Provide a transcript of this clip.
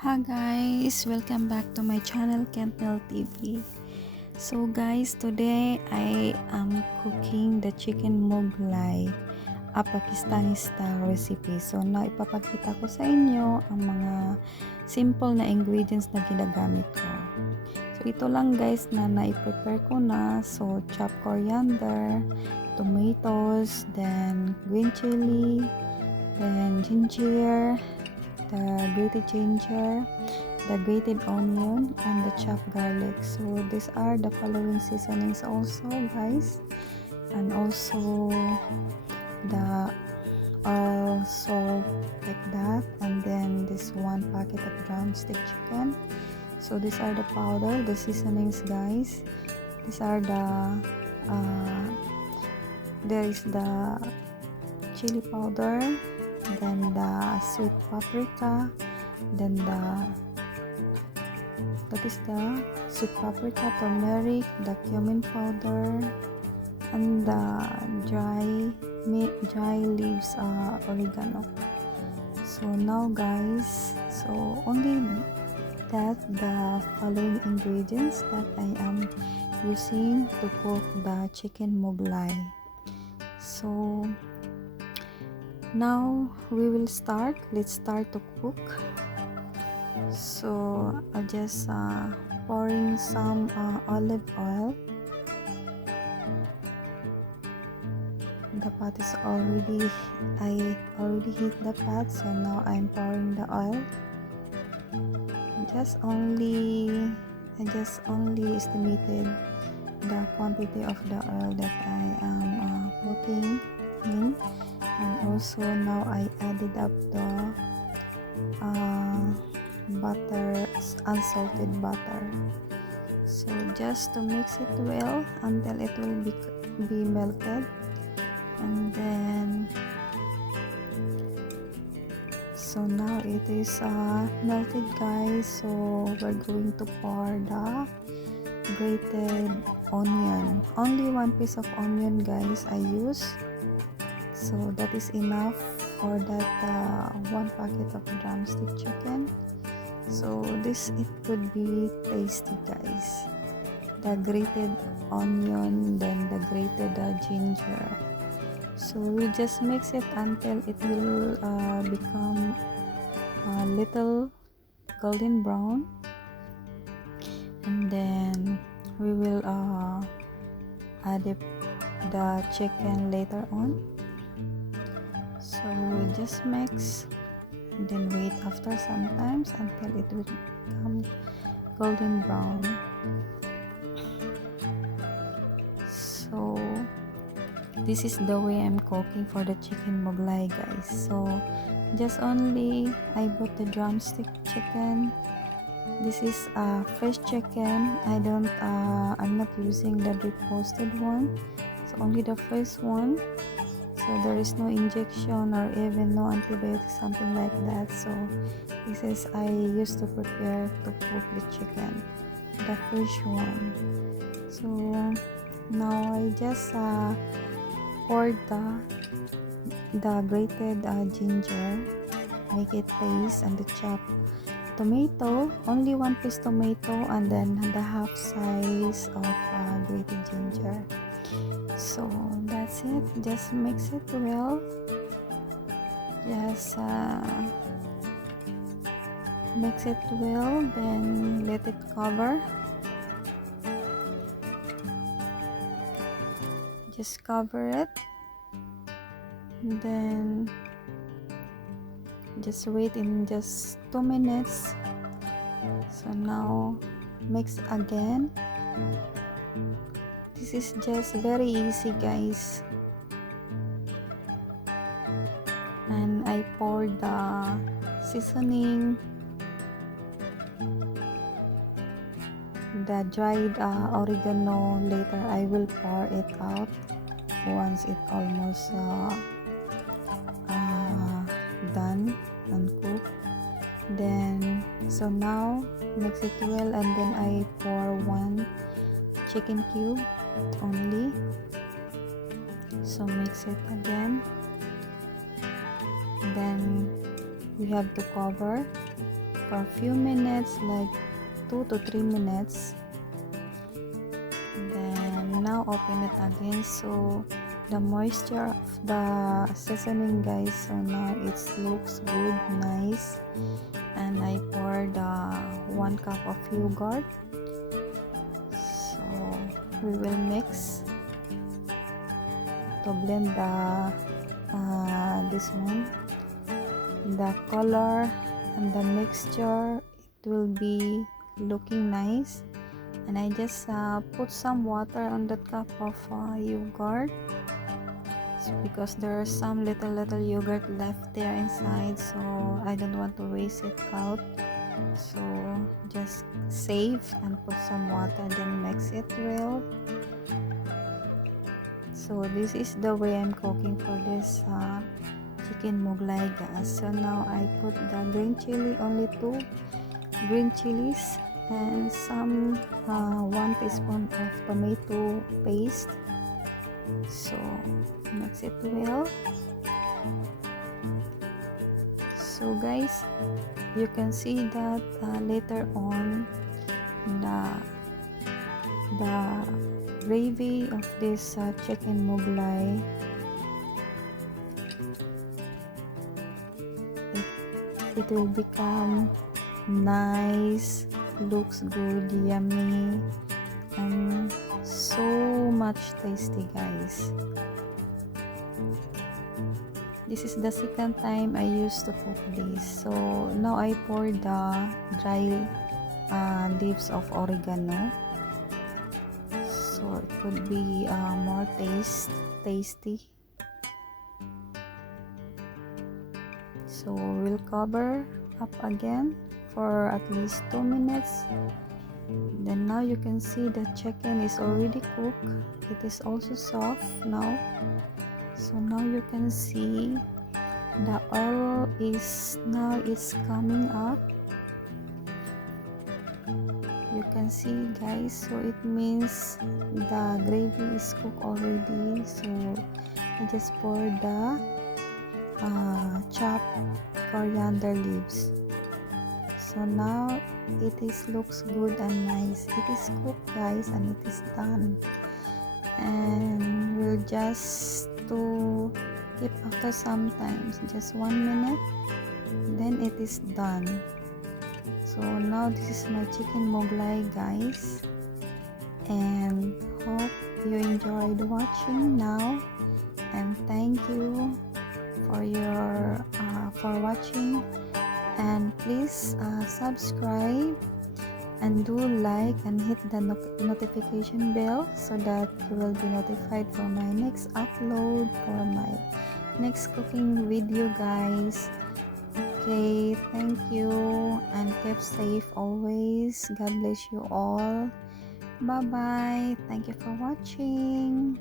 Hi guys, welcome back to my channel Campbell TV. So guys, today I am cooking the chicken mughlai, a Pakistani style recipe. So now ipapakita ko sa inyo ang mga simple na ingredients na ginagamit ko. So ito lang guys na na-prepare ko na. So chopped coriander, tomatoes, then green chili, then ginger, the grated ginger, the grated onion, and the chopped garlic. So these are the following seasonings also guys, and also the salt like that, and then this one packet of drumstick chicken. So these are the powder, the seasonings guys. These are the there is the chili powder, then the sweet paprika, then that is the sweet paprika, turmeric, the cumin powder, and the dry leaves oregano. So now guys, so only that the following ingredients that I am using to cook the chicken mughlai. So now we will start. Let's start to cook. So I'll just pouring some olive oil. The pot is I already heat the pot, so now I'm pouring the oil. I just only estimated the quantity of the oil that I am putting in. And also now I added up the butter, unsalted butter. So just to mix it well until it will be melted, and then so now it is melted guys. So we're going to pour the grated onion. Only one piece of onion guys I use. So that is enough for that one packet of drumstick chicken. So it could be tasty guys. The grated onion, then the grated ginger. So we just mix it until it will become a little golden brown, and then we will add the chicken later on. So we just mix and then wait after sometimes until it will become golden brown. So this is the way I'm cooking for the chicken mughlai guys. So just only I bought the drumstick chicken. This is fresh chicken. I'm not using the drip roasted one, so only the fresh one. So there is no injection or even no antibiotics, something like that. So this is I used to prepare to cook the chicken, the fresh one. So now I just poured the grated ginger, make it taste, and the chopped tomato, only one piece tomato, and then the half size of grated ginger. So that's it. Just mix it well. Just mix it well, then let it cover. Just cover it, then just wait in just 2 minutes. So now mix again. This is just very easy guys, and I poured the seasoning, the dried oregano. Later I will pour it out once it almost done and cooked. Then so now mix it well, and then I pour one chicken cube only. So mix it again, then we have to cover for a few minutes, like 2 to 3 minutes. Then now open it again, so the moisture of the seasoning, guys, so now it looks good, nice. And I poured 1 cup of yogurt, so we will mix to blend the this one, the color and the mixture. It will be looking nice. And I just put some water on that cup of yogurt, because there are some little yogurt left there inside, so I don't want to waste it out. So just save and put some water, then mix it well. So this is the way I'm cooking for this chicken mughlai, guys. So now I put the green chili, only 2 green chilies, and some 1 teaspoon of tomato paste. So mix it well. So guys, you can see that later on the gravy of this chicken mughlai, it will become nice, looks good, yummy, and so much tasty, guys. This is the second time I used to cook this. So now I pour the dry leaves of oregano, so it could be more tasty. So we'll cover up again for at least 2 minutes. Then now you can see the chicken is already cooked. It is also soft now. So now you can see the oil is coming up. You can see, guys, so it means the gravy is cooked already. So I just pour the chopped coriander leaves. So now it looks good and nice. It is cooked, guys, and it is done. And we'll just to keep after sometimes just 1 minute, then it is done. So now this is my chicken mughlai, guys, and hope you enjoyed watching now, and thank you for watching. And please subscribe and do like and hit the notification bell, so that you will be notified for my next upload, for my next cooking video, guys. Okay, thank you, and keep safe always. God bless you all. Bye bye. Thank you for watching.